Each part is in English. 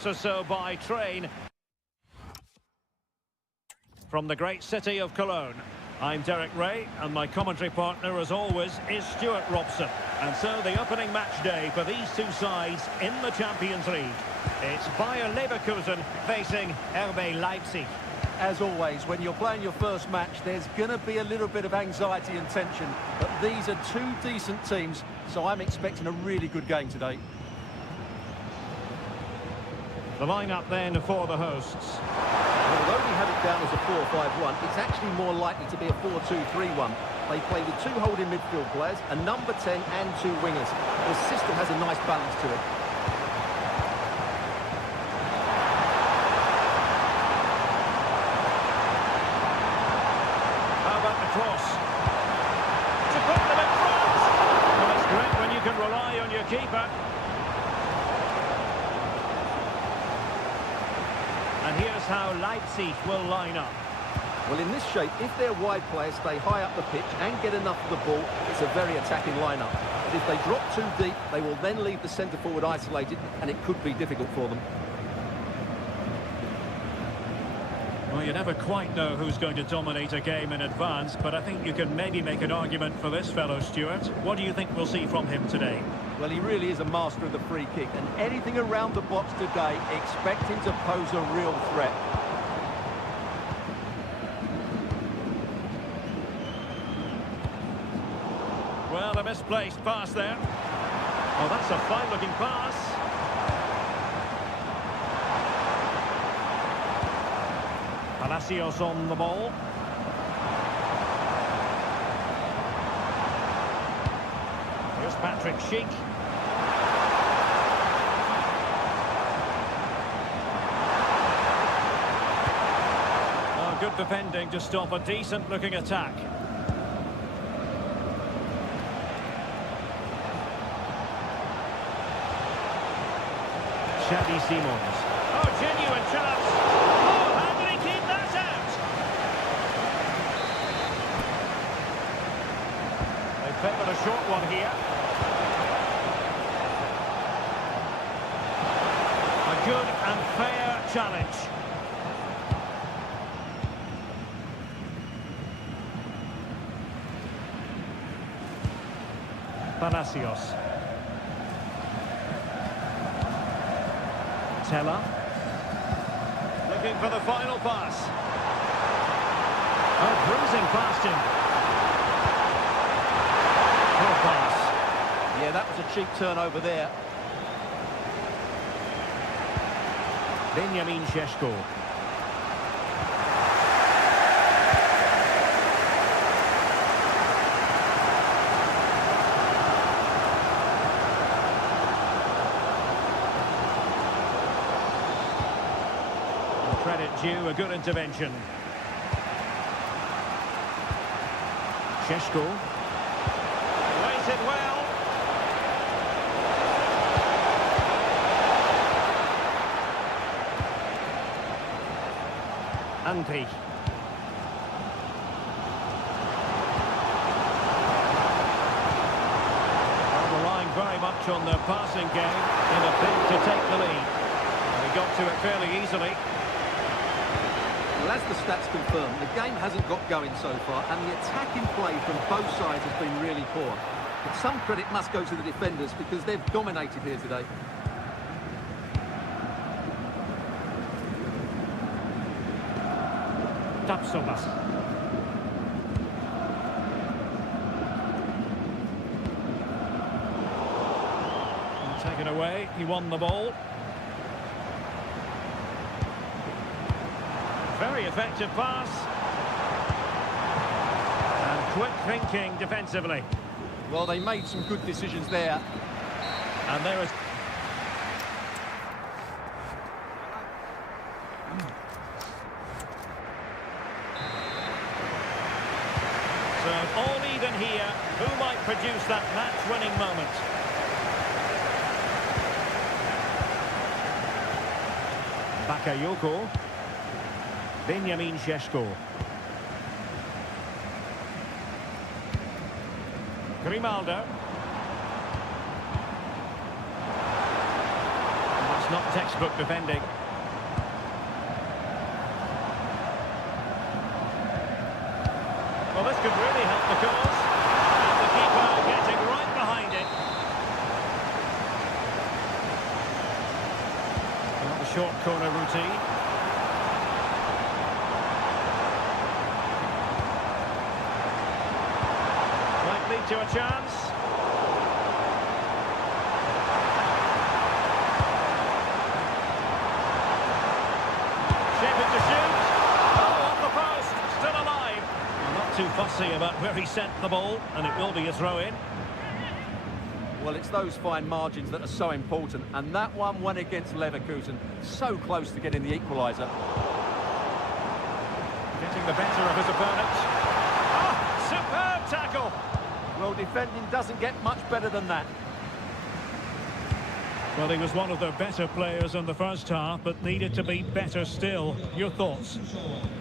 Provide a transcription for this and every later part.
hours or so by train from the great city of Cologne. I'm Derek Ray, and my commentary partner, as always, is Stuart Robson. And so the opening match day for these two sides in the Champions League. It's Bayer Leverkusen facing RB Leipzig. As always, when you're playing your first match, there's going to be a little bit of anxiety and tension. But these are two decent teams, so I'm expecting a really good game today. The lineup then for the hosts. Although we have it down as a 4-5-1, it's actually more likely to be a 4-2-3-1. They play with two holding midfield players, a number 10 and two wingers. The system has a nice balance to it. How about the cross? To put them in front! Well, it's great when you can rely on your keeper. And here's how Leipzig will line up. Well, in this shape, if their wide players stay high up the pitch and get enough of the ball, it's a very attacking lineup. But if they drop too deep, they will then leave the centre-forward isolated, and it could be difficult for them. Well, you never quite know who's going to dominate a game in advance, but I think you can maybe make an argument for this fellow, Stuart. What do you think we'll see from him today? Well, he really is a master of the free kick, and anything around the box today, expect him to pose a real threat. Well, a misplaced pass there. Oh, that's a fine-looking pass. Palacios on the ball. Here's Patrick Schick. Oh, good defending to stop a decent-looking attack. Xavi Simons. Oh, genuine chance. Oh, how did he keep that out? They favoured a short one here. A good and fair challenge. Palacios. Teller. Looking for the final pass. Oh, bruising past him. Poor pass. Yeah, that was a cheap turnover there. Benjamin Šeško. Credit due, a good intervention. Šeško. Waited well. Andri. Relying very much on their passing game in a bid to take the lead. They got to it fairly easily. Well, as the stats confirm, the game hasn't got going so far, and the attacking play from both sides has been really poor. But some credit must go to the defenders because they've dominated here today. Tapsoba. Taken away, he won the ball. Very effective pass. And quick thinking defensively. Well, they made some good decisions there. And there is... So all even here. Who might produce that match-winning moment? Bakayoko. Benjamin Šeško. Grimaldo. Must It's not textbook defending. Well, this could really help the cause. And the keeper getting right behind it. Well, the short corner routine. Might lead to a chance. Shape it to shoot. Oh, off the post. Still alive. Well, not too fussy about where he sent the ball, and it will be a throw-in. Well, it's those fine margins that are so important, and that one went against Leverkusen. So close to getting the equaliser. Getting the better of his opponent. Oh, superb tackle. Well, defending doesn't get much better than that. Well, he was one of their better players in the first half, but needed to be better still. Your thoughts?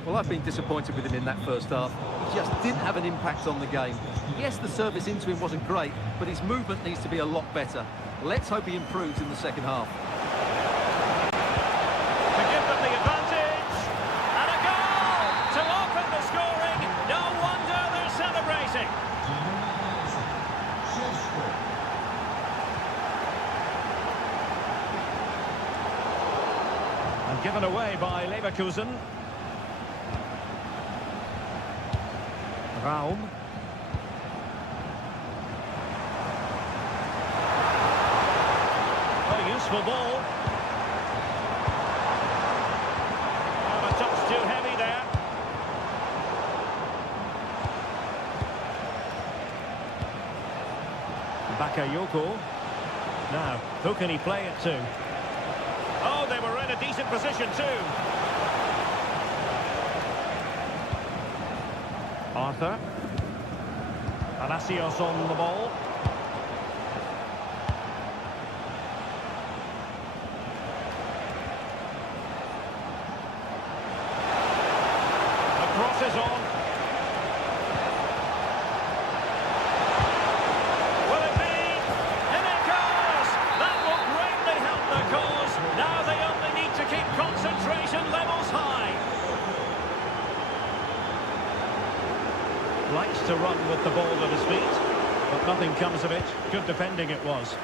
Well, I've been disappointed with him in that first half. He just didn't have an impact on the game. Yes, the service into him wasn't great, but his movement needs to be a lot better. Let's hope he improves in the second half. To give them the advantage. And a goal to open the scoring. No wonder they're celebrating. And given away by Leverkusen. Raum. A useful ball. Oh, a touch too heavy there. Bakayoko. Now, who can he play it to? Oh, they were in a decent position too. Arthur. Palacios on the ball. The cross is on. Will it be? In it goes! That will greatly help their cause. Now they only need to keep concentration levels high. Likes to run with the ball at his feet, but nothing comes of it. Good defending it was.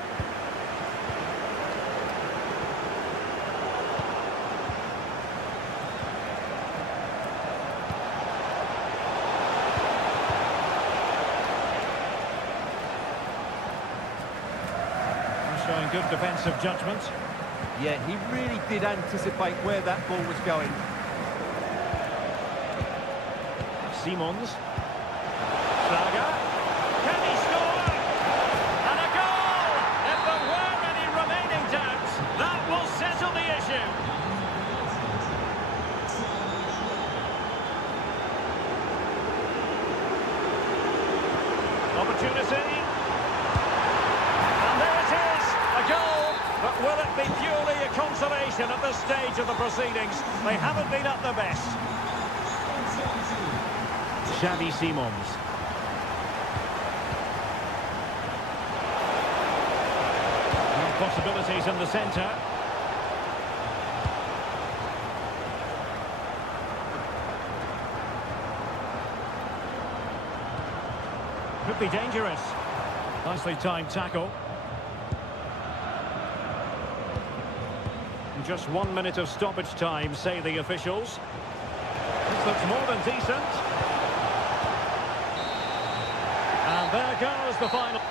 Showing good defensive judgment. Yeah, he really did anticipate where that ball was going. Simons. Saga. Can he score? And a goal! If there were any remaining doubts, that will settle the issue. Opportunity. And there it is, a goal. But will it be purely a consolation at this stage of the proceedings? They haven't been at their best. Xavi Simons. Possibilities in the centre. Could be dangerous. Nicely timed tackle. Just 1 minute of stoppage time, say the officials. This looks more than decent. And there goes the final.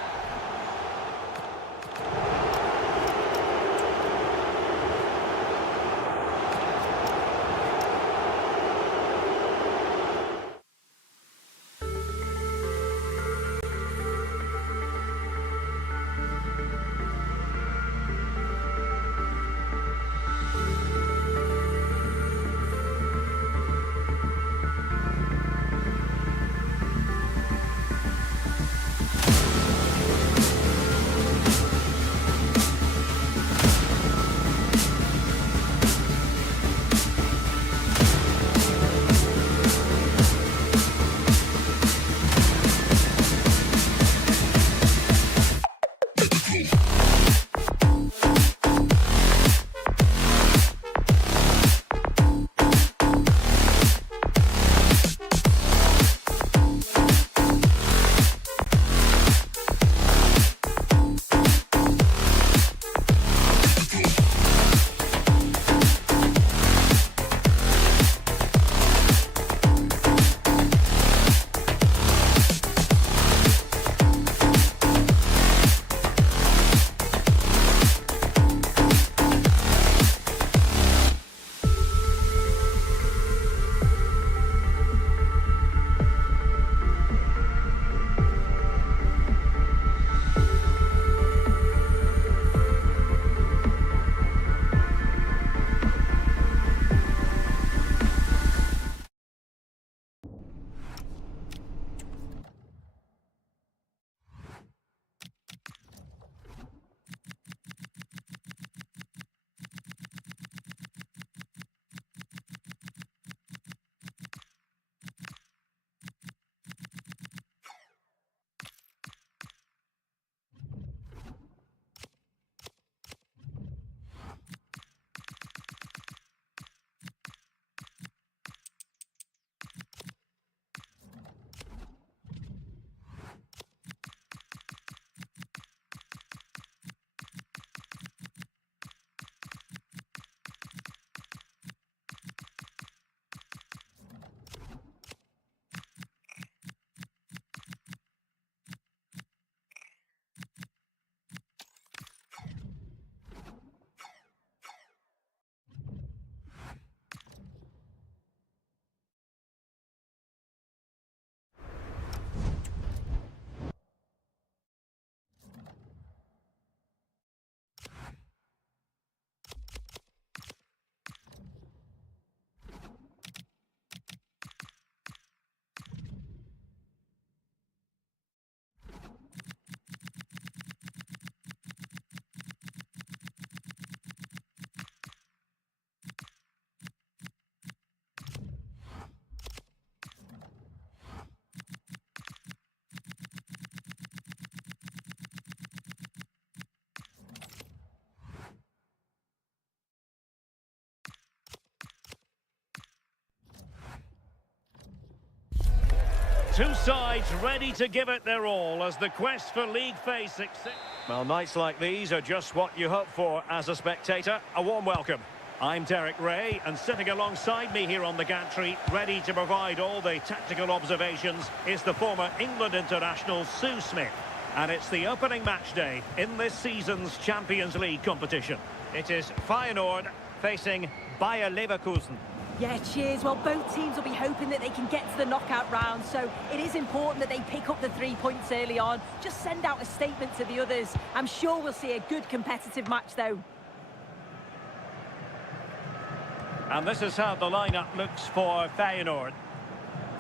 Two sides ready to give it their all as the quest for league phase succeeds. Well, nights like these are just what you hope for as a spectator. A warm welcome. I'm Derek Ray, and sitting alongside me here on the gantry, ready to provide all the tactical observations, is the former England international Sue Smith. And it's the opening match day in this season's Champions League competition. It is Feyenoord facing Bayer Leverkusen. Yeah, cheers. Well, both teams will be hoping that they can get to the knockout round, so it is important that they pick up the 3 points early on. Just send out a statement to the others. I'm sure we'll see a good competitive match, though. And this is how the lineup looks for Feyenoord.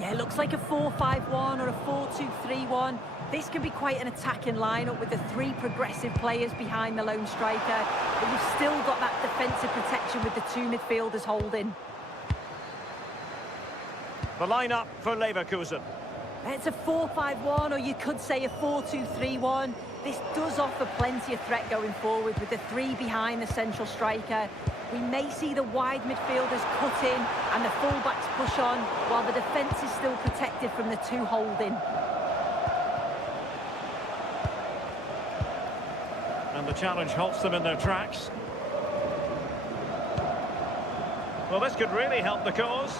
Yeah, it looks like a 4-5-1 or a 4-2-3-1. This can be quite an attacking lineup with the 3 progressive players behind the lone striker, but you've still got that defensive protection with the 2 midfielders holding. The lineup for Leverkusen. It's a 4-5-1, or you could say a 4-2-3-1. This does offer plenty of threat going forward with the 3 behind the central striker. We may see the wide midfielders cut in and the fullbacks push on, while the defence is still protected from the 2 holding. And the challenge halts them in their tracks. Well, this could really help the cause.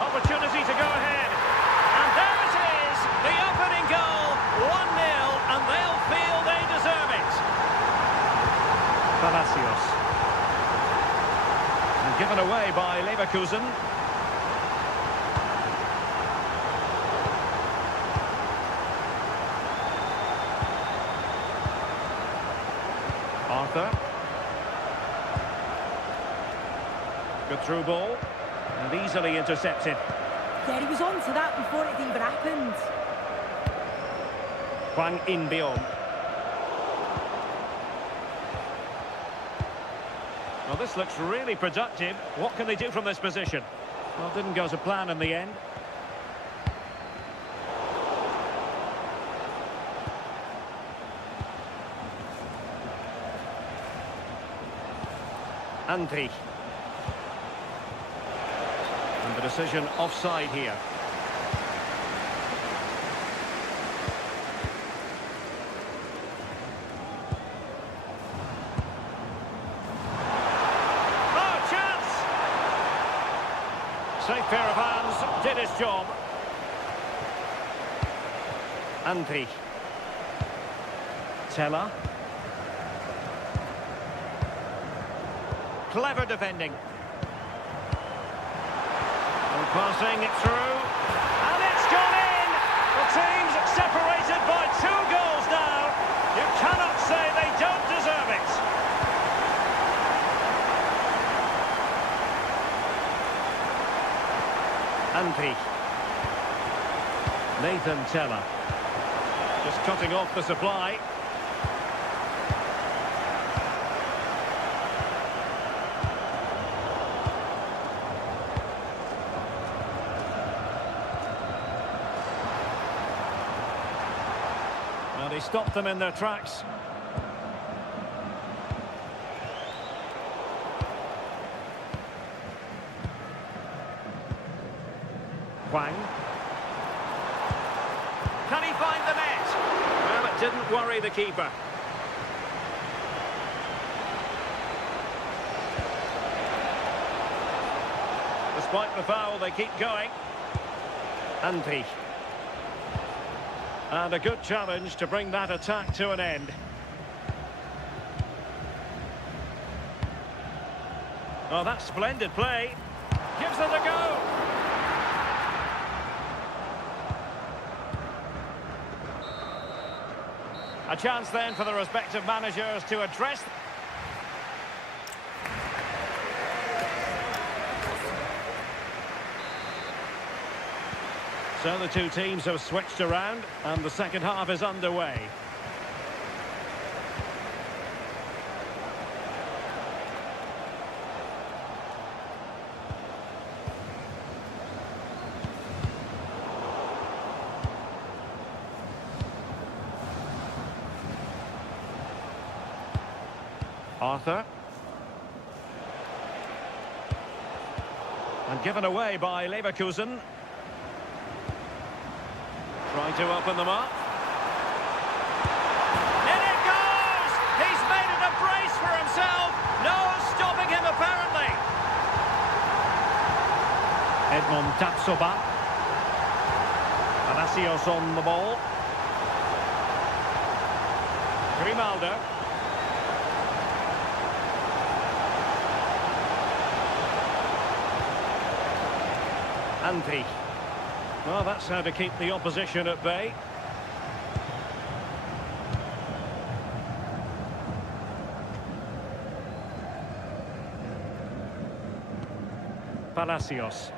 Opportunity to go ahead. And there it is, the opening goal, 1-0, and they'll feel they deserve it. Palacios. And given away by Leverkusen. Arthur. Good through ball. And easily intercepted. Yeah, he was on to that before it even happened. Hwang In-beom. Well, this looks really productive. What can they do from this position? Well, didn't go to plan in the end. Andri. And the decision offside here. Oh, chance! Safe pair of hands, did his job. Andri. Teller. Clever defending. And passing it through. And it's gone in! The team's separated by 2 goals now. You cannot say they don't deserve it. Andri. Nathan Teller. Just cutting off the supply. Well, he stopped them in their tracks. Hwang. Can he find the net? Well, it didn't worry the keeper. Despite the foul, they keep going. Andri. And a good challenge to bring that attack to an end. Oh, that's splendid play. Gives it a go. A chance then for the respective managers to address. So the 2 teams have switched around and the second half is underway. Arthur. And given away by Leverkusen. Try to open them up. In it goes! He's made it a brace for himself. No stopping him, apparently. Edmond Tapsoba. Palacios on the ball. Grimaldo. Antti. Well, that's how to keep the opposition at bay. Palacios.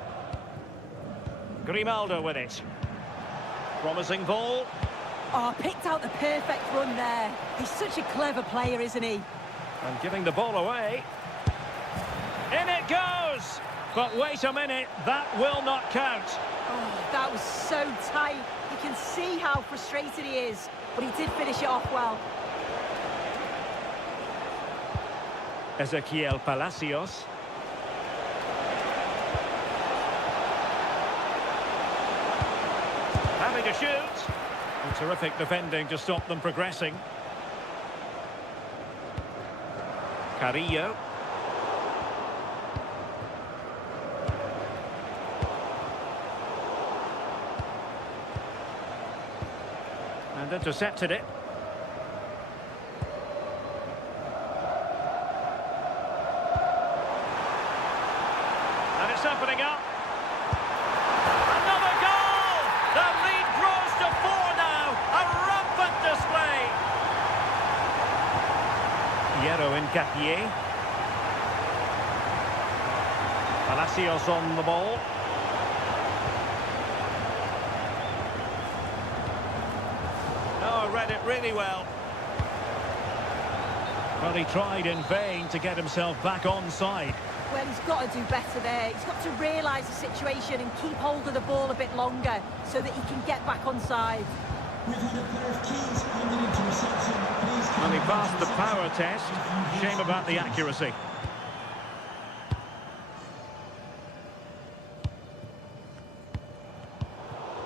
Grimaldo with it. Promising ball. Oh, picked out the perfect run there. He's such a clever player, isn't he? And giving the ball away. In it goes! But wait a minute, that will not count. Oh, that was so tight. You can see how frustrated he is, but he did finish it off well. Ezequiel Palacios. Having a shoot. And terrific defending to stop them progressing. Carrillo. And intercepted it. And it's opening up. Another goal! The lead grows to 4 now. A rampant display. Piero Hincapié. Palacios on the ball. Read it really well. Well, he tried in vain to get himself back onside. Well, he's got to do better there. He's got to realise the situation and keep hold of the ball a bit longer so that he can get back onside. And he passed the power test. Shame about the accuracy.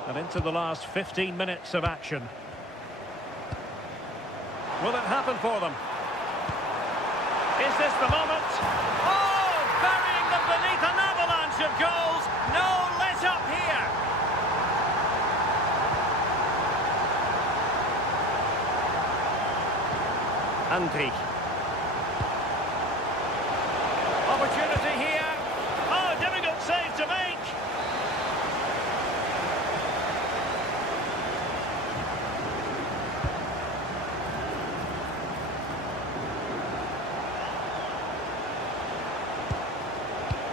And into the last 15 minutes of action. Will it happen for them? Is this the moment? Oh, burying them beneath an avalanche of goals. No let up here. Antti. Opportunity here. Oh, difficult save to make.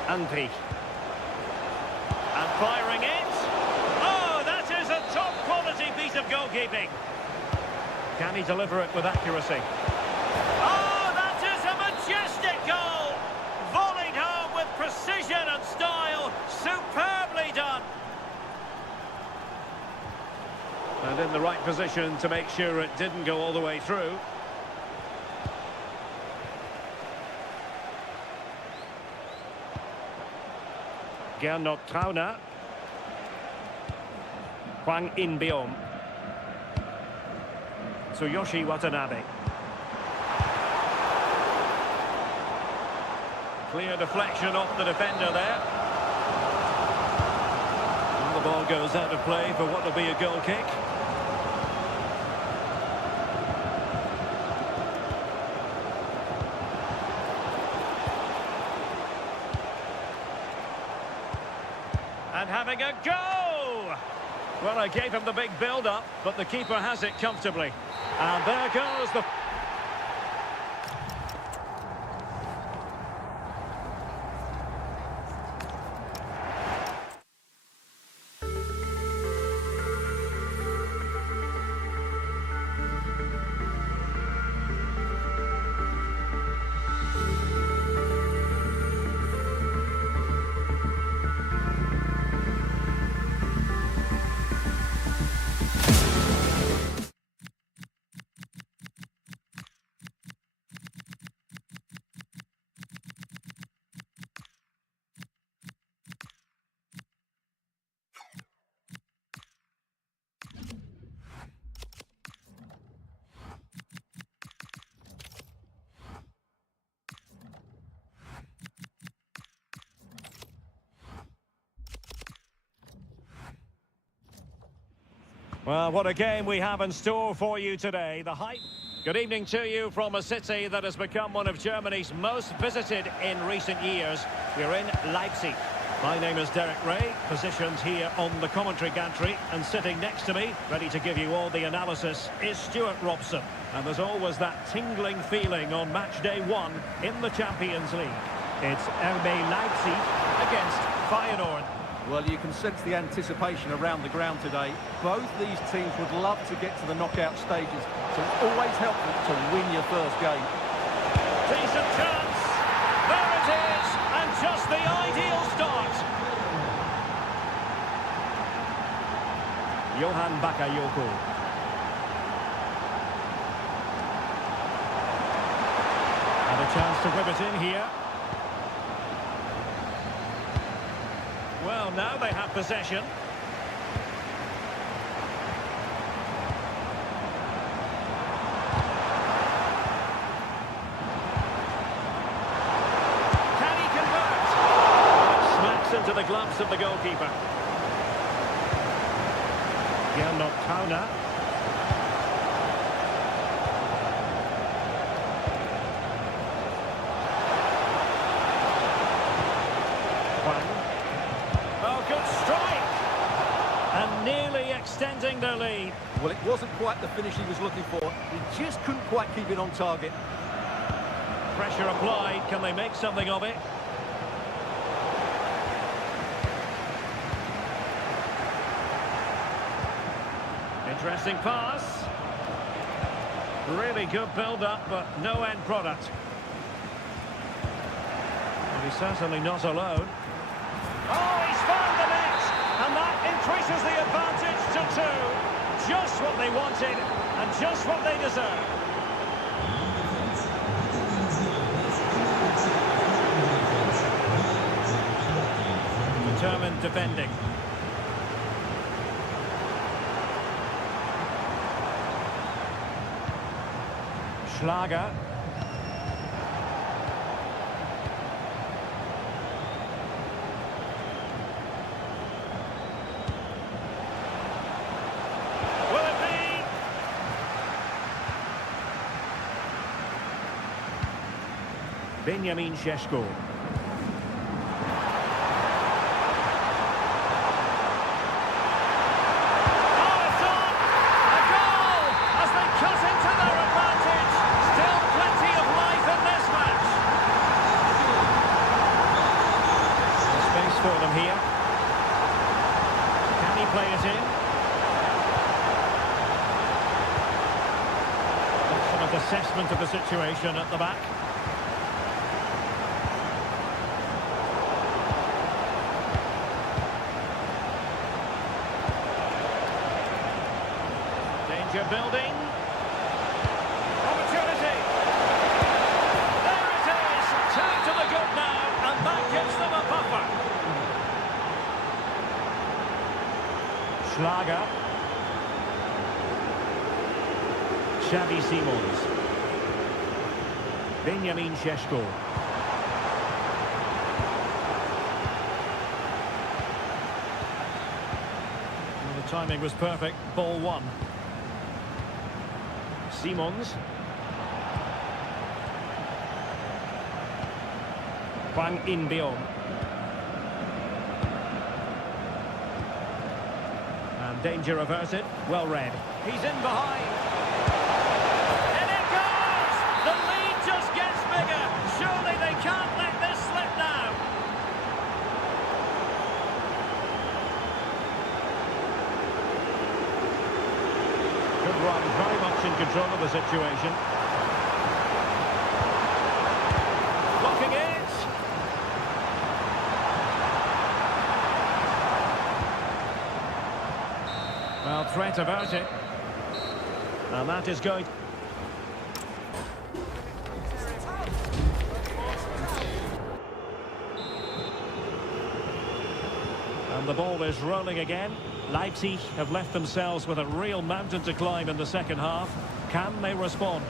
Antti. And firing it. Oh, that is a top-quality piece of goalkeeping. Can he deliver it with accuracy? Oh, that is a majestic goal! Volleyed home with precision and style. Superbly done. And in the right position to make sure it didn't go all the way through. Gernot Trauner. Hwang In-beom. Tsuyoshi Watanabe. Clear deflection off the defender there. And the ball goes out of play for what will be a goal kick. And having a go! Well, I gave him the big build-up, but the keeper has it comfortably. And there goes the... Well, what a game we have in store for you today. The hype. Good evening to you from a city that has become one of Germany's most visited in recent years. We're in Leipzig. My name is Derek Ray, positioned here on the commentary gantry, and sitting next to me, ready to give you all the analysis, is Stuart Robson. And there's always that tingling feeling on match day 1 in the Champions League. It's RB Leipzig against Feyenoord. Well, you can sense the anticipation around the ground today. Both these teams would love to get to the knockout stages, so it's always helpful to win your first game. Decent chance. There it is, and just the ideal start. Johan Bakayoko. And a chance to whip it in here. Well, now they have possession. Can he convert? Smacks into the gloves of the goalkeeper. Gernot Kauna. Nearly extending their lead. Well, it wasn't quite the finish he was looking for. He just couldn't quite keep it on target. Pressure applied. Can they make something of it? Interesting pass. Really good build-up, but no end product. But he's certainly not alone. Oh, he's found the net! And that increases the advantage to 2. Just what they wanted, and just what they deserve. Determined defending. Schlager. Benjamin Šeško. For them here. Can he play it in? Excellent assessment of the situation at the back. Danger building. Opportunity. There it is. 2 to the good now, and that gives them a buffer. Schlager. Xavi Simons. Benjamin Šeško. Well, the timing was perfect. Ball 1. Simons. Hwang In-beom. Danger averted. Well read. He's in behind. And it goes! The lead just gets bigger. Surely they can't let this slip now. Good run. Very much in control of the situation. Blocking it. Well, threat averted. And that is going... And the ball is rolling again. Leipzig have left themselves with a real mountain to climb in the second half. Can they respond?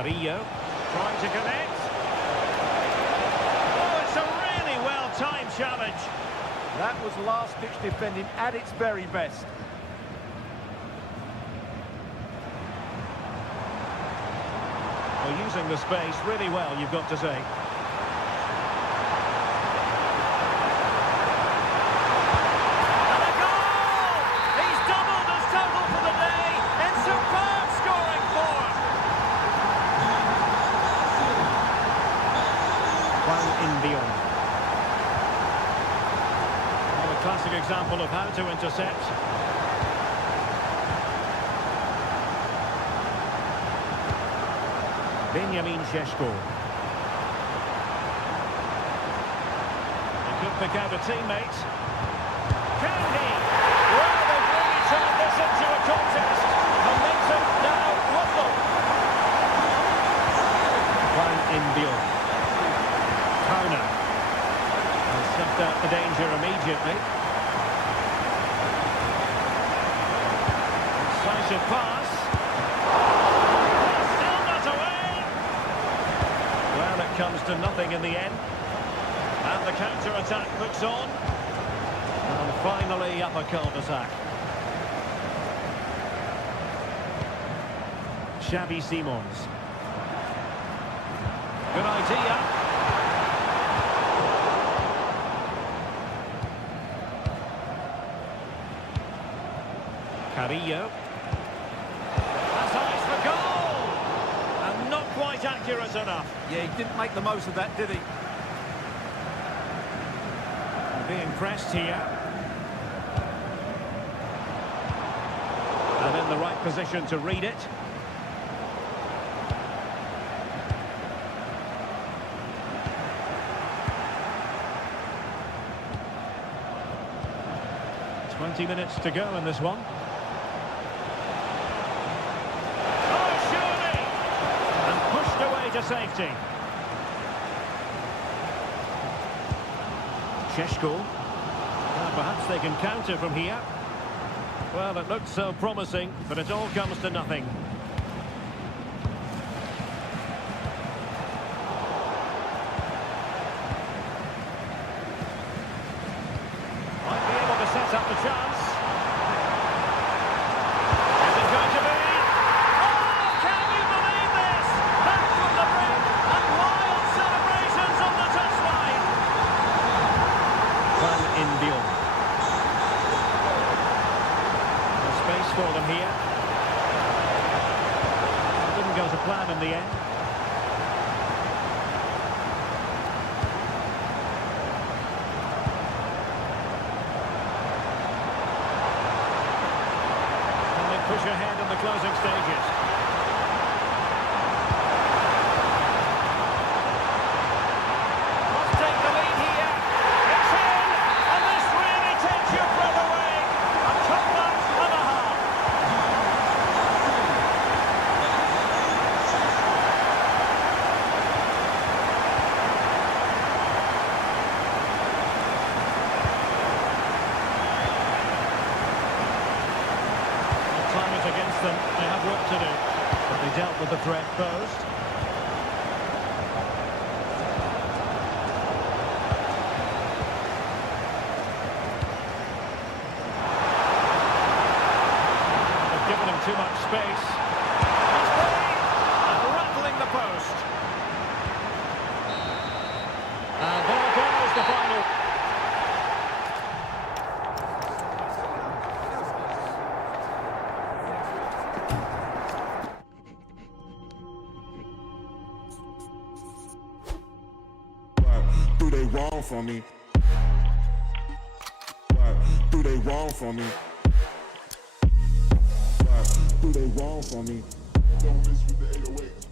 Carrillo trying to connect. Oh, it's a really well-timed challenge. That was last-ditch defending at its very best. Well, using the space really well, you've got to say. And a goal! He's doubled his total for the day in superb scoring form. Well, a classic example of how to intercept. Benjamin Šeško. He could pick out a teammate. Can he? Well, they've really turned this into a contest. Momentum now ruffled. Juan Indio. Kona. And snuffed out the danger immediately. Decisive pass. Comes to nothing in the end, and the counter-attack puts on, and finally up a cul-de-sac. Xavi Simons. Good idea. Carrillo. That's eyes for goal! And not quite accurate enough. Yeah, he didn't make the most of that, did he? Being pressed here. And in the right position to read it. "20 minutes to go in this one. To safety. Šeško. Perhaps they can counter from here. Well, it looked so promising, but it all comes to nothing. Might be able to set up the chance. Is it going to be? For them here. It didn't go to plan in the end. And they push ahead in the closing stages. Must take the lead here. It's in, and this really takes your breath away. A corner and a half. Against them, they have work to do, but they dealt with the threat posed. They've given him too much space. And rattling the post. And there goes the final. Do they wrong for me? What do they wrong for me? What do they wrong for me? Don't miss with the 808.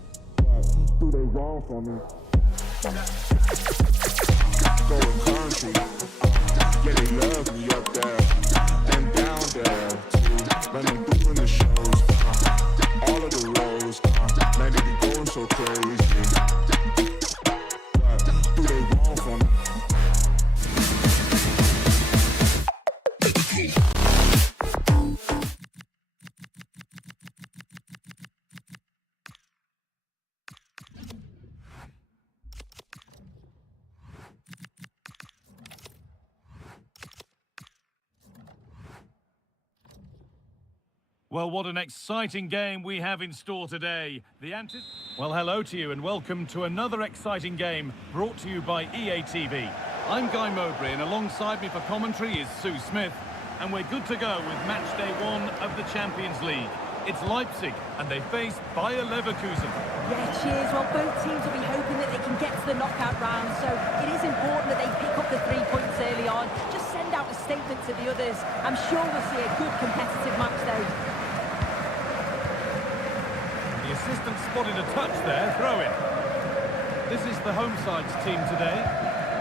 What do they wrong for me? Going country, yeah, they love me up there and down there too. When I'm doing the shows, all of the roads, man, they be going so crazy. Well, what an exciting game we have in store today. Well, hello to you and welcome to another exciting game brought to you by EA TV. I'm Guy Mowbray and alongside me for commentary is Sue Smith. And we're good to go with match day 1 of the Champions League. It's Leipzig and they face Bayer Leverkusen. Yeah, cheers. Well, both teams will be hoping that they can get to the knockout round, so it is important that they pick up the 3 points early on. Just send out a statement to the others. I'm sure we'll see a good competitive match though. The assistant spotted a touch there, throw in. This is the home side's team today.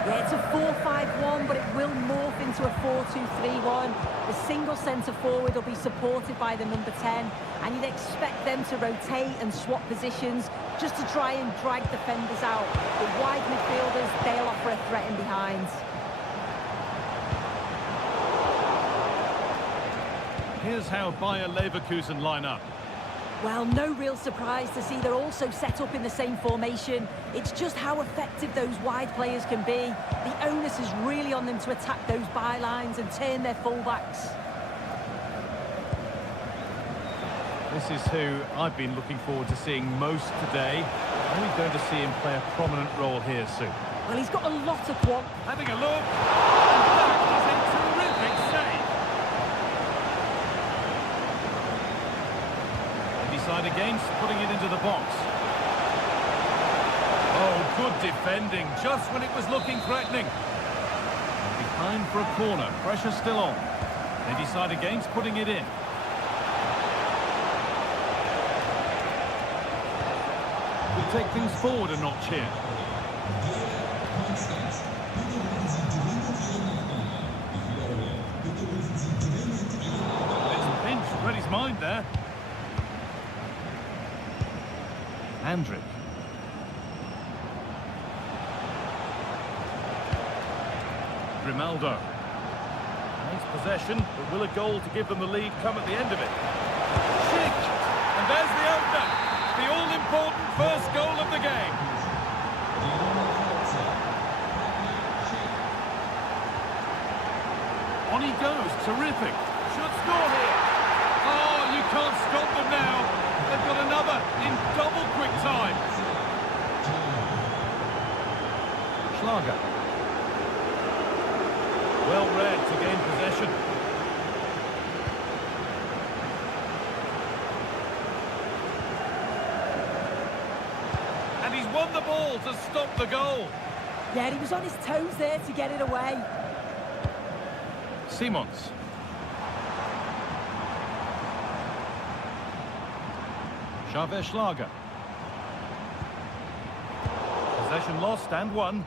Yeah, it's a 4-5-1, but it will morph into a 4-2-3-1. The single centre-forward will be supported by the number 10, and you'd expect them to rotate and swap positions just to try and drag defenders out. The wide midfielders, they'll offer a threat in behind. Here's how Bayer Leverkusen line up. Well, no real surprise to see they're also set up in the same formation. It's just how effective those wide players can be. The onus is really on them to attack those bylines and turn their fullbacks. This is who I've been looking forward to seeing most today. Are we going to see him play a prominent role here soon? Well, he's got a lot of quality. Having a look, and that is a terrific save. They decide against putting it into the box. Oh, good defending, just when it was looking threatening. Behind for a corner, pressure still on. They decide against putting it in. We'll take things forward a notch here. There's Pinch, read his mind there. Andrick. Grimaldo. Nice possession, but will a goal to give them the lead come at the end of it? Schick! And there's the opener! The all-important first goal of the game. On he goes, terrific. Should score here. Oh, you can't stop them now. They've got another in double quick time. Schlager. Well read to gain possession. And he's won the ball to stop the goal. Yeah, he was on his toes there to get it away. Simons. Xavier Schlager. Possession lost and won.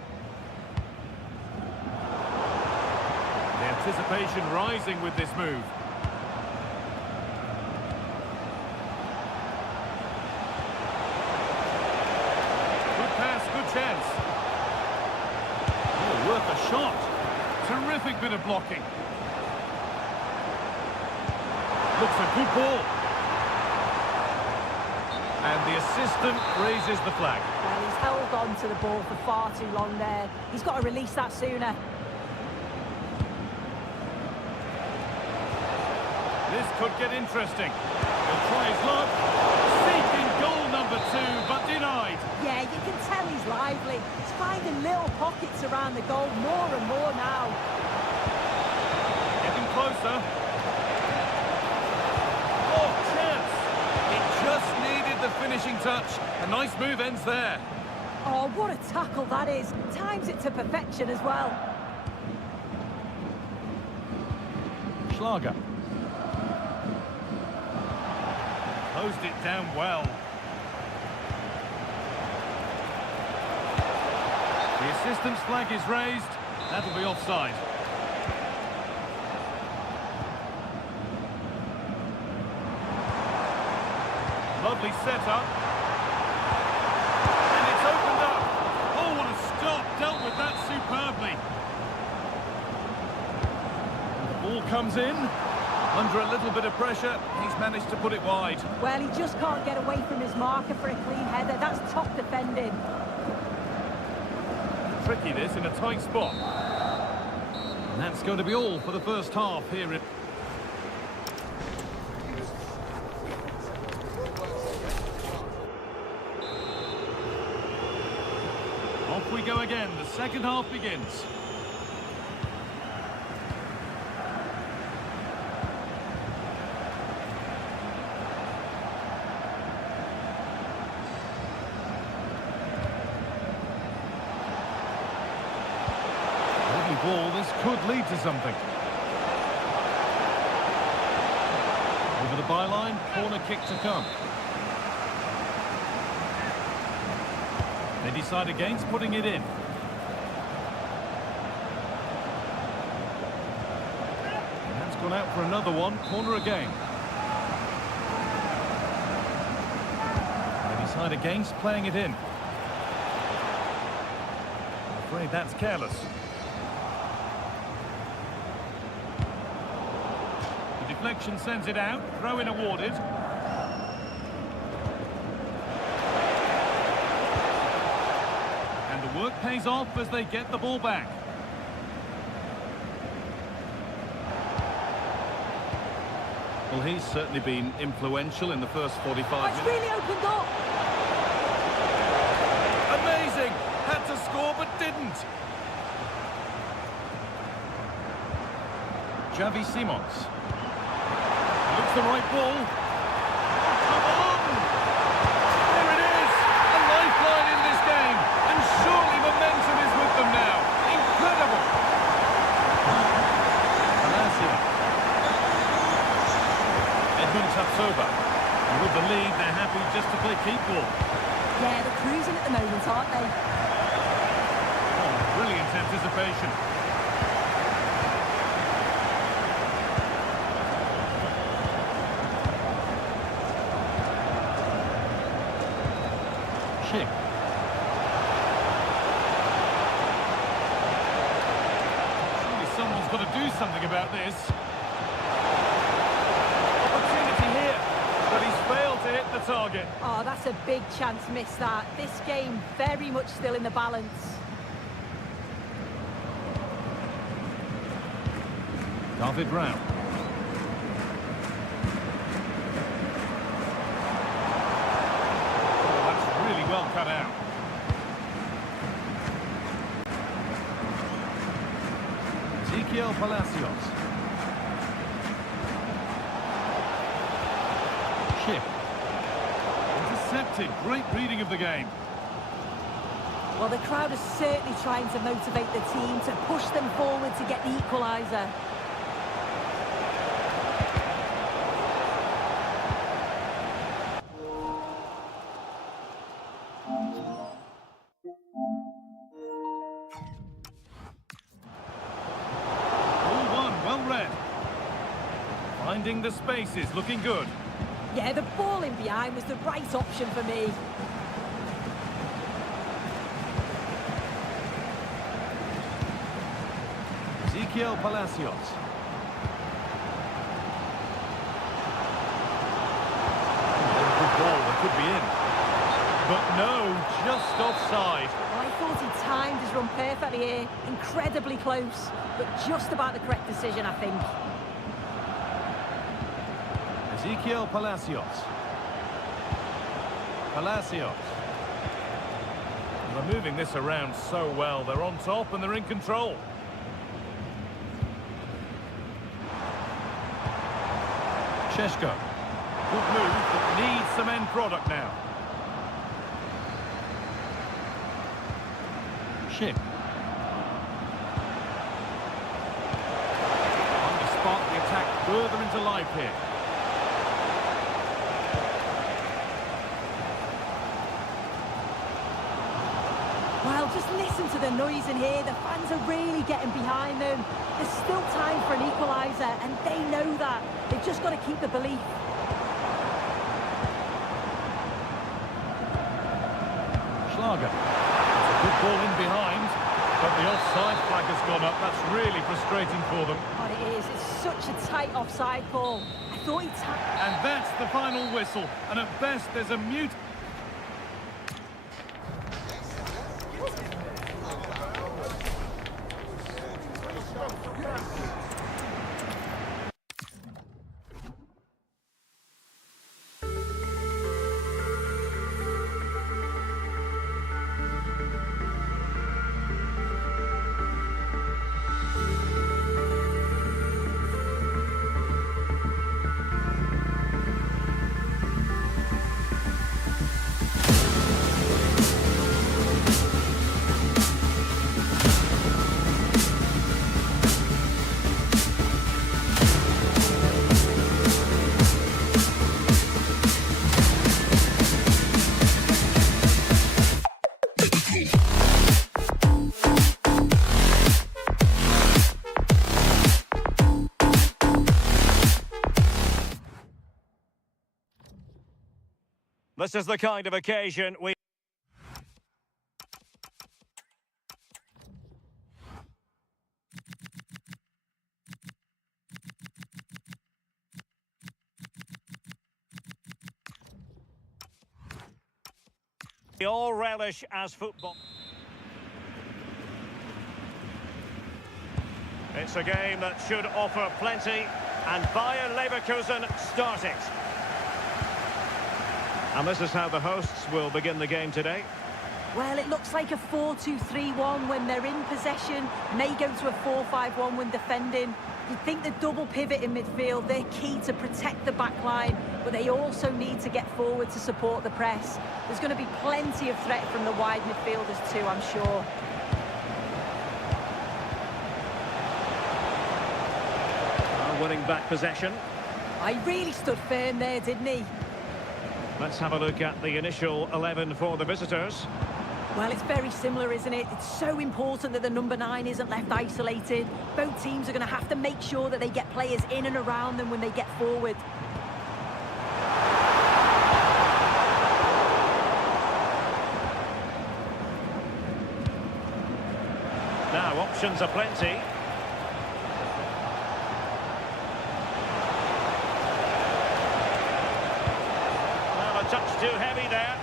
The anticipation rising with this move. Good pass, good chance. Oh, worth a shot. Terrific bit of blocking. Looks a good ball. And the assistant raises the flag. Well, he's held on to the ball for far too long there. He's got to release that sooner. This could get interesting. He'll try his luck. Seeking goal number 2, but denied. Yeah, you can tell he's lively. He's finding little pockets around the goal more and more now. Getting closer. Oh, chance. It just needed the finishing touch. A nice move ends there. Oh, what a tackle that is. Times it to perfection as well. Schlager. Closed it down well. The assistant's flag is raised. That'll be offside. Lovely setup. And it's opened up. Oh, what a stop. Dealt with that superbly. The ball comes in. Under a little bit of pressure, he's managed to put it wide. Well, he just can't get away from his marker for a clean header. That's top defending. Tricky this in a tight spot. And that's going to be all for the first half here. go again. The second half begins. Ball, this could lead to something. Over the byline, corner kick to come. They decide against putting it in. And that's gone out for another one, corner again. They decide against playing it in. I'm afraid that's careless. Deflection sends it out, throw-in awarded. And the work pays off as they get the ball back. Well, he's certainly been influential in the first 45 minutes. It's really opened up. Amazing! Had to score but didn't. Xavi Simons. Looks the right ball. Come on! There it is! A lifeline in this game. And surely momentum is with them now. Incredible! Zasia. Edmund Tapsoba. And with the lead, they're happy just to play keep ball. Yeah, they're cruising at the moment, aren't they? Oh, brilliant anticipation. Surely someone's got to do something about this. Opportunity here, but he's failed to hit the target. Oh, that's a big chance missed that. This game very much still in the balance. David Rao. Well cut out. Ezequiel Palacios. Chip. Intercepted. Great reading of the game. Well, the crowd is certainly trying to motivate the team to push them forward to get the equaliser. Finding the spaces, looking good. Yeah, the ball in behind was the right option for me. Ezequiel Palacios. Good ball, that could be in. But no, just offside. Well, I thought he timed his run perfectly here. Incredibly close, but just about the correct decision, I think. Ezequiel Palacios. Palacios. They're moving this around so well. They're on top and they're in control. Sheshko. Good move, but needs some end product now. Ship. On the spot, the attack further into life here. Well, just listen to the noise in here. The fans are really getting behind them. There's still time for an equaliser, and they know that. They've just got to keep the belief. Schlager. It's a good ball in behind, but the offside flag has gone up. That's really frustrating for them. What it is, it's such a tight offside call. I thought he tapped. And that's the final whistle. And at best, there's a mute. This is the kind of occasion we... we all relish as football. It's a game that should offer plenty, and Bayer Leverkusen start it. And this is how the hosts will begin the game today. Well, it looks like a 4-2-3-1 when they're in possession. May go to a 4-5-1 when defending. You'd think the double pivot in midfield, they're key to protect the back line, but they also need to get forward to support the press. There's going to be plenty of threat from the wide midfielders too, I'm sure. Winning back possession. I really stood firm there, didn't he? Let's have a look at the initial 11 for the visitors. Well, it's very similar, isn't it? It's so important that the number 9 isn't left isolated. Both teams are going to have to make sure that they get players in and around them when they get forward. Now, options are plenty. Touch too heavy there.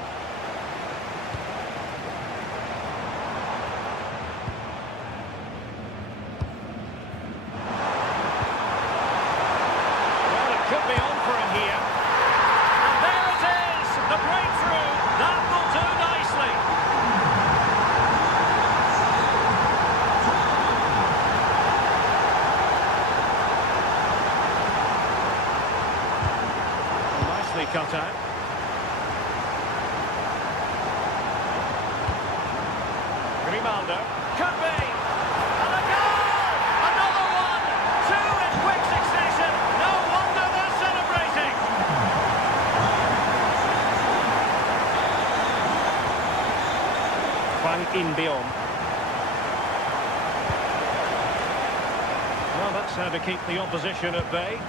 Well, it could be on for him here. And there it is! The breakthrough! That will do nicely. Nicely cut out. Grimaldo, could be, and a goal! Another one! 2 in quick succession! No wonder they're celebrating! Hwang In-beom. Well, that's how to keep the opposition at bay.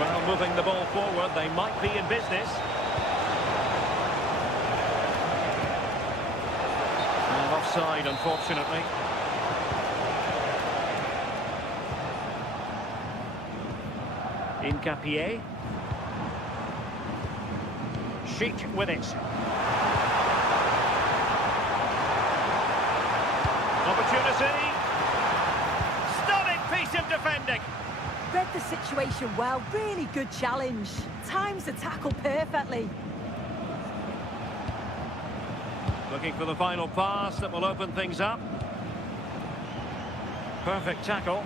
Well, moving the ball forward, they might be in business. And offside, unfortunately. Incapié. Sheik with it. Opportunity. Stunning piece of defending. Read the situation well, really good challenge. Times the tackle perfectly. Looking for the final pass that will open things up. Perfect tackle.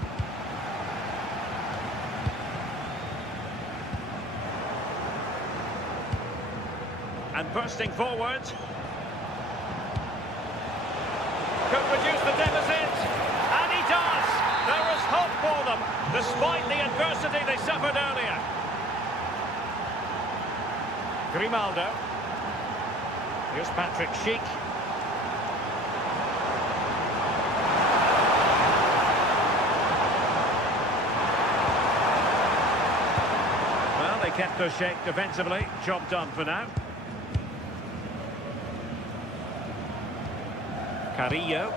And bursting forward. Could reduce the deficit. And he does. There is hope for them, despite the adversity they suffered earlier. Grimaldo. Here's Patrick Sheik. Well, they kept their shape defensively. Job done for now. Carrillo.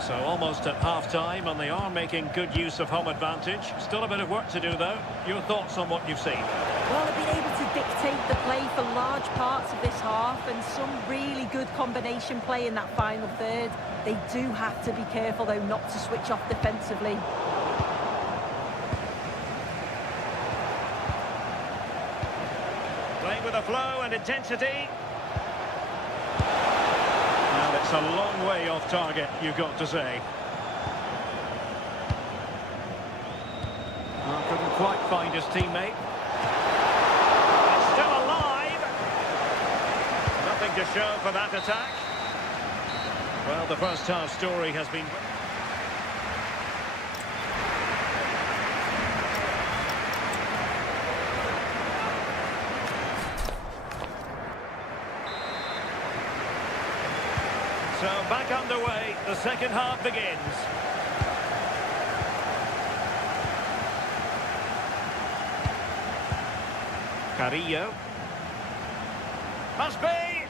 So almost at half-time, and they are making good use of home advantage. Still a bit of work to do, though. Your thoughts on what you've seen? Well, they've been able to dictate the play for large parts of this half, and some really good combination play in that final third. They do have to be careful, though, not to switch off defensively. Playing with a flow and intensity. It's a long way off target, you've got to say. Well, couldn't quite find his teammate. It's still alive. Nothing to show for that attack. Well, the first half story has been... So back underway, the second half begins. Carrillo. Must be.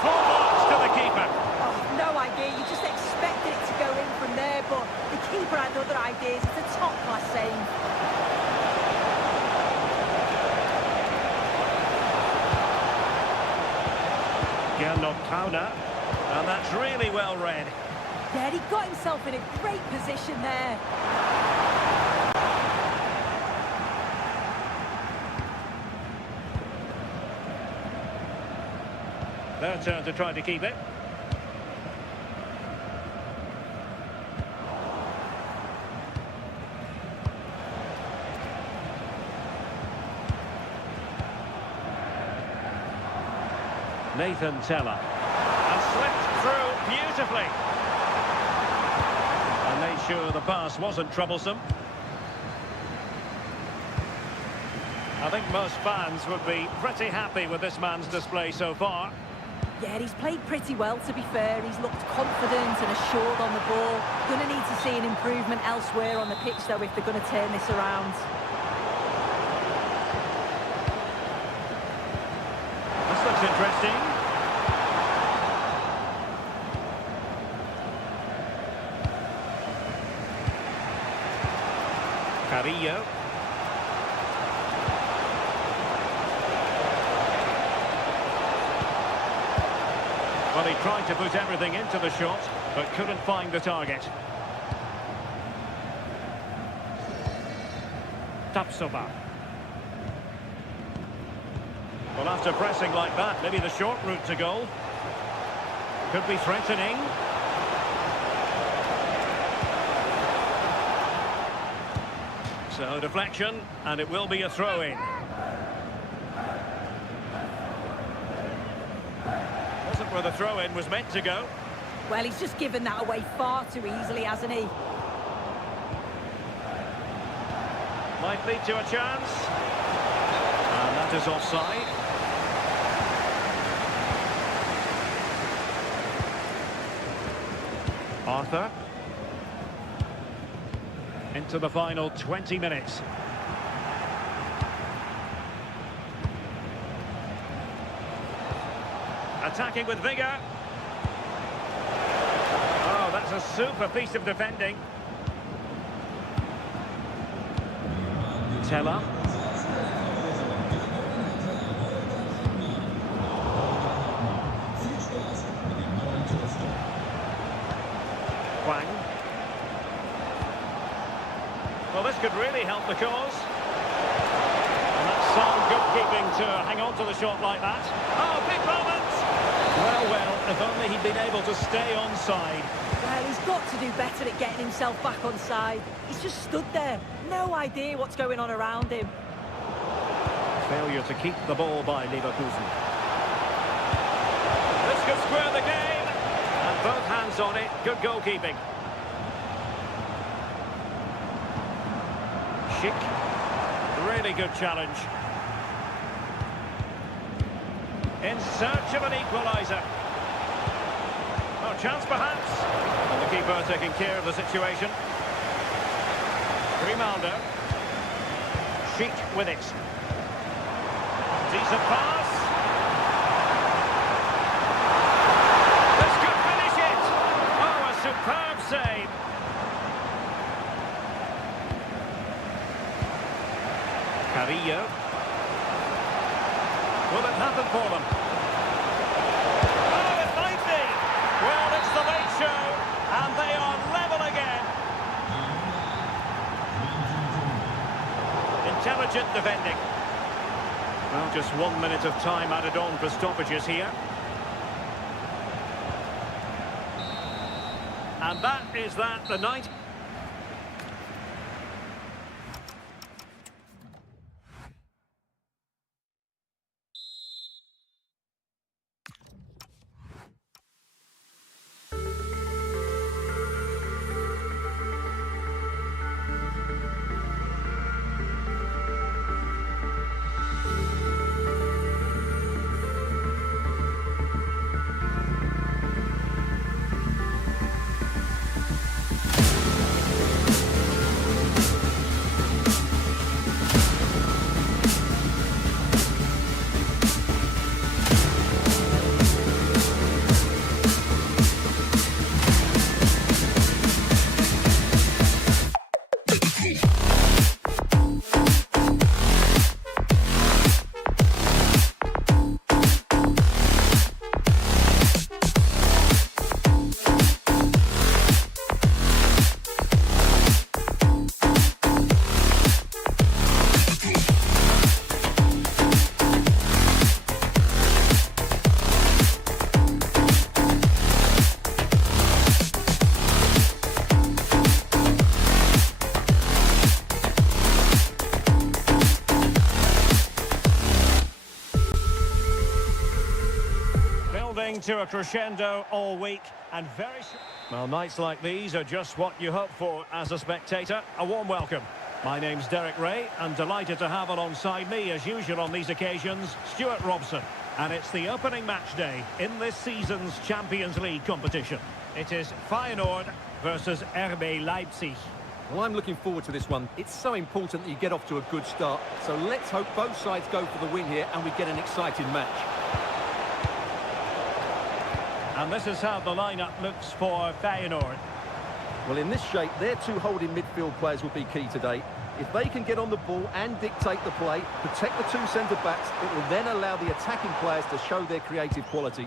Full marks to the keeper. Oh, no idea. You just expected it to go in from there, but the keeper had other ideas. It's a top-class save. Counter, and that's really well read. Yeah, he got himself in a great position there. Their turn to try to keep it. Nathan Teller. And slipped through beautifully. And made sure the pass wasn't troublesome. I think most fans would be pretty happy with this man's display so far. Yeah, he's played pretty well, to be fair. He's looked confident and assured on the ball. Going to need to see an improvement elsewhere on the pitch, though, if they're going to turn this around. This looks interesting. Carrillo. Well, he tried to put everything into the shot, but couldn't find the target. Tapsoba. Well, after pressing like that, maybe the short route to goal. Could be threatening. So, deflection, and it will be a throw-in. Wasn't where the throw-in was meant to go. Well, he's just given that away far too easily, hasn't he? Might lead to a chance. And that is offside. Arthur. Into the final 20 minutes. Attacking with vigour. Oh, that's a super piece of defending. Teller. Wang. Well, this could really help the cause. And that's sound goalkeeping to hang on to the shot like that. Oh, big moment! Well, if only he'd been able to stay onside. Well, he's got to do better at getting himself back onside. He's just stood there. No idea what's going on around him. Failure to keep the ball by Leverkusen. This could square the game. And both hands on it. Good goalkeeping. Schick. Really good challenge. In search of an equaliser. Oh, chance perhaps. And the keeper taking care of the situation. Grimaldo. Schick with it. Decent pass. This could finish it. Oh, a superb save. Carrillo. Will it happen for them? Oh, it might be. Well, it's the late show, and they are level again. Intelligent defending. Well, just 1 minute of time added on for stoppages here. And that is that, the night. building to a crescendo all week, and well, nights like these are just what you hope for as a spectator. A warm welcome. My name's Derek Ray, and delighted to have alongside me, as usual on these occasions, Stuart Robson. And it's the opening match day in this season's Champions League competition. It is Feyenoord versus RB Leipzig. Well, I'm looking forward to this one. It's so important that you get off to a good start. So let's hope both sides go for the win here and we get an exciting match. And this is how the lineup looks for Feyenoord. Well, in this shape, their two holding midfield players will be key today. If they can get on the ball and dictate the play, protect the two centre-backs, it will then allow the attacking players to show their creative quality.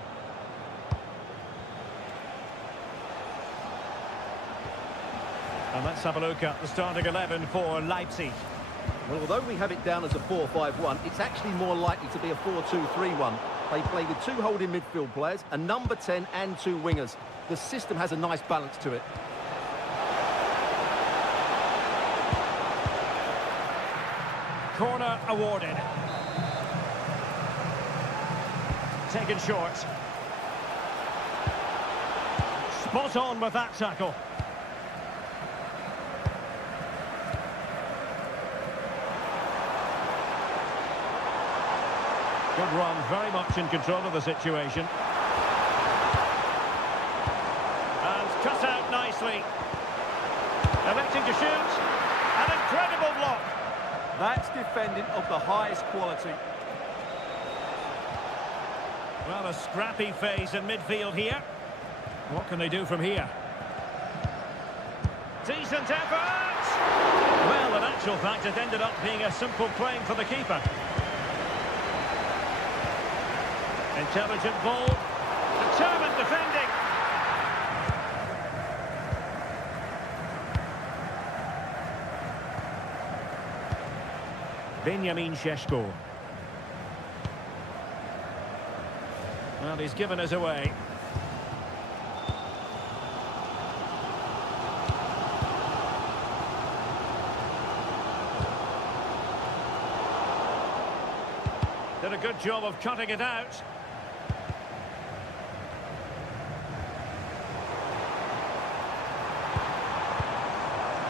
And let's have a look at the starting 11 for Leipzig. Well, although we have it down as a 4-5-1, it's actually more likely to be a 4-2-3-1. They play with two holding midfield players, a number 10 and two wingers. The system has a nice balance to it. Corner awarded. Taken short. Spot on with that tackle. Good run, very much in control of the situation. And cut out nicely. Electing to shoot. An incredible block. That's defending of the highest quality. Well, a scrappy phase in midfield here. What can they do from here? Decent effort! Well, in actual fact, it ended up being a simple claim for the keeper. Intelligent ball. Determined defending. Benjamin Šeško. Well, he's given us away. Did a good job of cutting it out.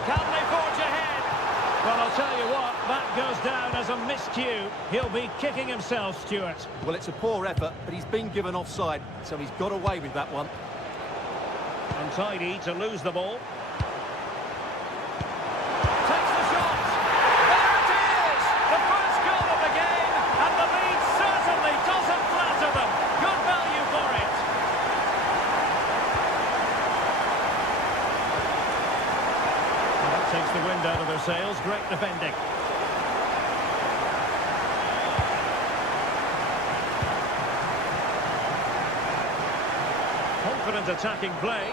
Can they forge ahead? Well, I'll tell you what, that goes down as a miscue. He'll be kicking himself, Stuart. Well, it's a poor effort, but he's been given offside, so he's got away with that one. Untidy to lose the ball. Takes the shot. There it is! The first goal of the game, and the lead certainly doesn't flatter them. Good value for it. Well, that takes the wind out of their sails. Great defending. Confident attacking play.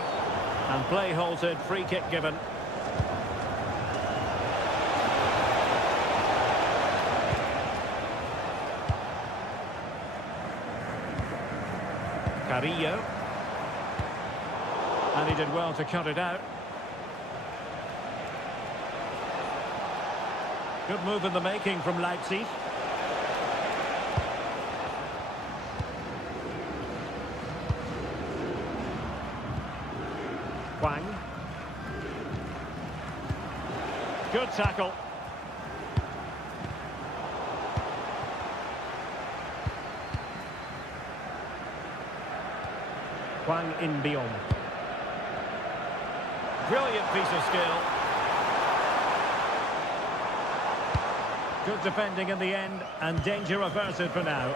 And play halted, free kick given. Carrillo. And he did well to cut it out. Good move in the making from Leipzig. Hwang. Good tackle. Hwang in beyond. Brilliant piece of skill. Good defending in the end, and danger averted for now.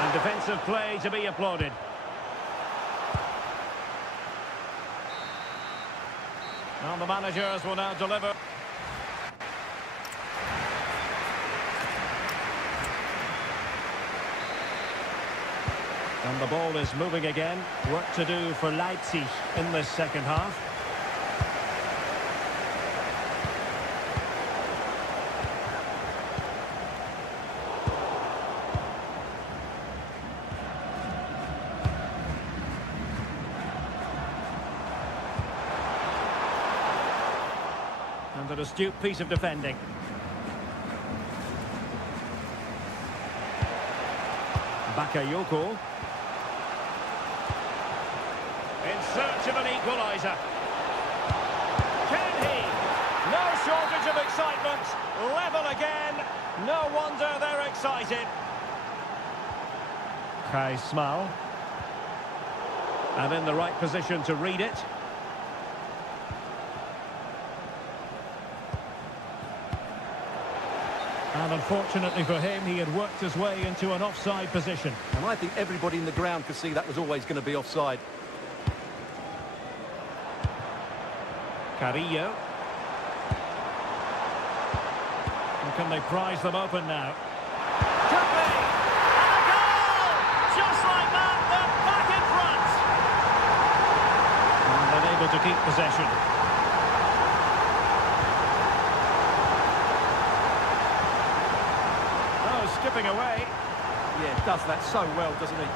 And defensive play to be applauded. Now the managers will now deliver. And the ball is moving again. Work to do for Leipzig in this second half. And an astute piece of defending. Bakayoko. In search of an equaliser. Can he? No shortage of excitement. Level again. No wonder they're excited. Kai Smal. And in the right position to read it. And unfortunately for him, he had worked his way into an offside position. And I think everybody in the ground could see that was always going to be offside. Carrillo. And can they prize them open now? Could be! And a goal! Just like that, they're back in front! And they're able to keep possession. Skipping away. Yeah, does that so well, doesn't he?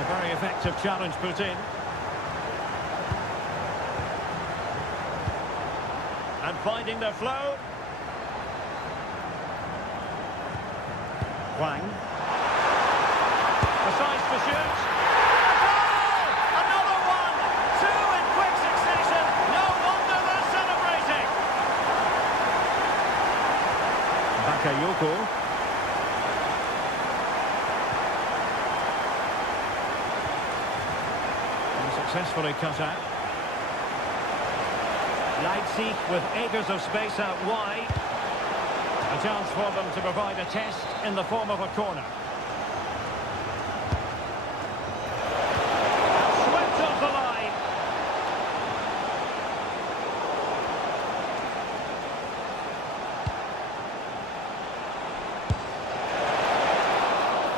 A very effective challenge put in. And finding their flow. Wang. Decides to shoot. A goal! Another one! Two in quick succession. No wonder they're celebrating. Bakayoko. Successfully cut out. Leipzig with acres of space out wide. A chance for them to provide a test in the form of a corner. Swept off the line.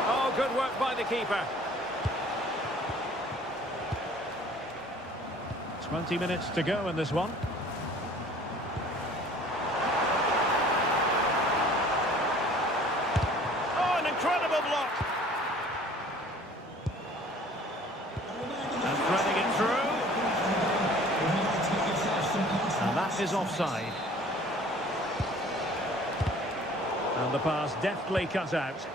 Oh, good work by the keeper. 20 minutes to go in this one. Oh, an incredible block. And threading it through. And that is offside. And the pass deftly cut out.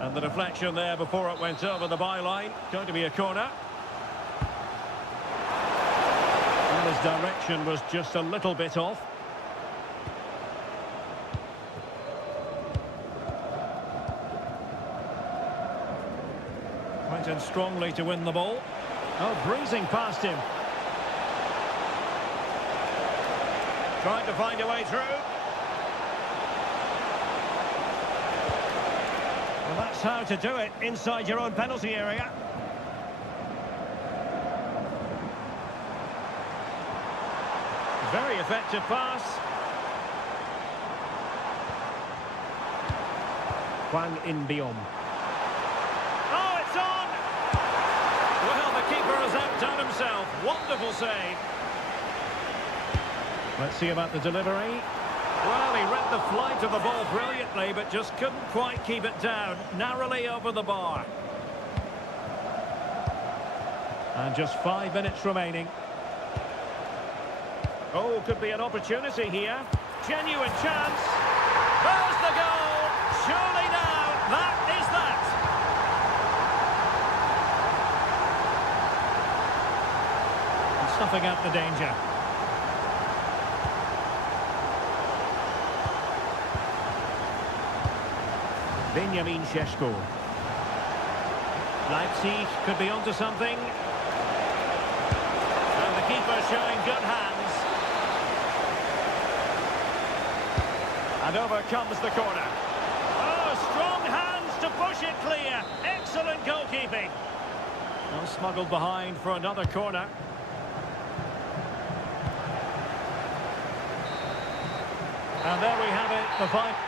And the deflection there before it went over the byline. Going to be a corner. And his direction was just a little bit off. Went in strongly to win the ball. Oh, breezing past him. Trying to find a way through. Well, that's how to do it inside your own penalty area. Very effective pass. Hwang In-beom. Oh, it's on! Well, the keeper has outdone himself. Wonderful save. Let's see about the delivery. Well, he read the flight of the ball brilliantly, but just couldn't quite keep it down. Narrowly over the bar. And just 5 minutes remaining. Oh, could be an opportunity here. Genuine chance. There's the goal. Surely now, that is that. And snuffing out the danger. Benjamin Šeško. Leipzig could be onto something. And the keeper showing good hands. And over comes the corner. Oh, strong hands to push it clear. Excellent goalkeeping. Well, smuggled behind for another corner. And there we have it, the final.